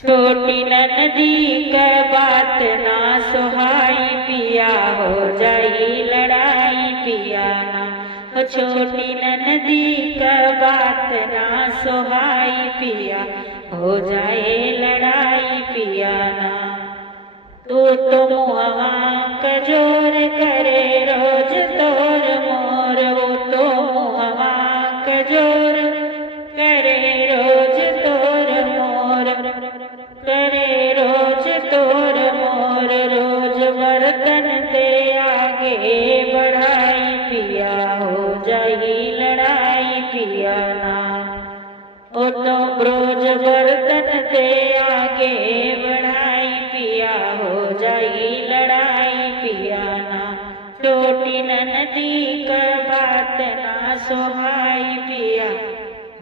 छोटी नदी का बात ना सुहाई पिया, हो जाई लड़ाई पिया ना। हो छोटी नदी का बात ना सुहाई पिया, हो जाए लड़ाई पिया ना। तू तो मुहवा कजोर करे रोज तोर मोर, वो तो मुहवा कजोर करे रोज तोर मोर, करे रोज तोर मोर। रोज बर्तन दे आगे बढ़ाई पिया, हो जाई लड़ाई पिया ना। ओ तो रोज बर्तन दे आगे बढ़ाई पिया, हो जाई लड़ाई पिया ना। छोटी नदी का बात ना सुहाई पिया,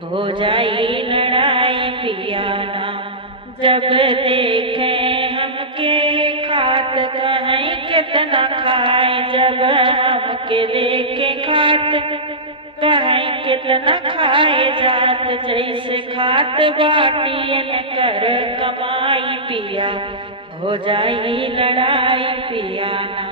हो जाई लड़ाई पिया ना। जब देखे हमके खात कहीं कितना खाए, जब हमके देखे खात कहीं कितना खाए जात। जैसे खात बाटियन कर कमाई पिया, हो जाई लड़ाई पिया ना।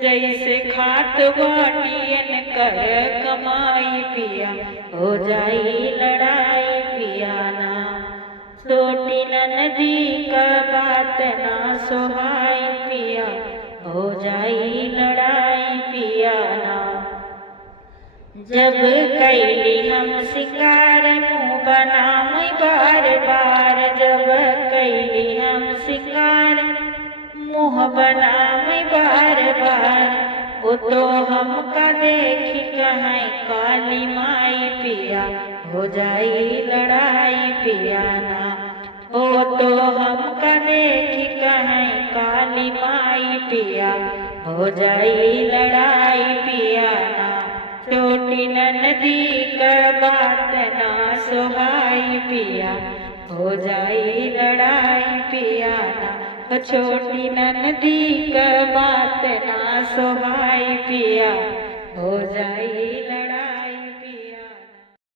जैसे खात बाटियन कर कमाई पिया, हो जाई लड़ाई पिया ना। छोटी नदी का बात ना सुहाई पिया, हो जाई लड़ाई पिया ना। जब कैली हम शिकार मुँह बनाम बार बार, जब कैली हम शिकार मुँह बनाम बार बार। वो तो हमका देखी कहीं काली माई पिया, हो जाई लड़ाई पिया ना। वो तो हमका देखी कहीं काली माई पिया, हो जाई लड़ाई पिया ना। छोटी नदी का बात ना सुहाई पिया, हो जाई लड़ाई पिया ना। छोटी नदी का बात ना सुहाई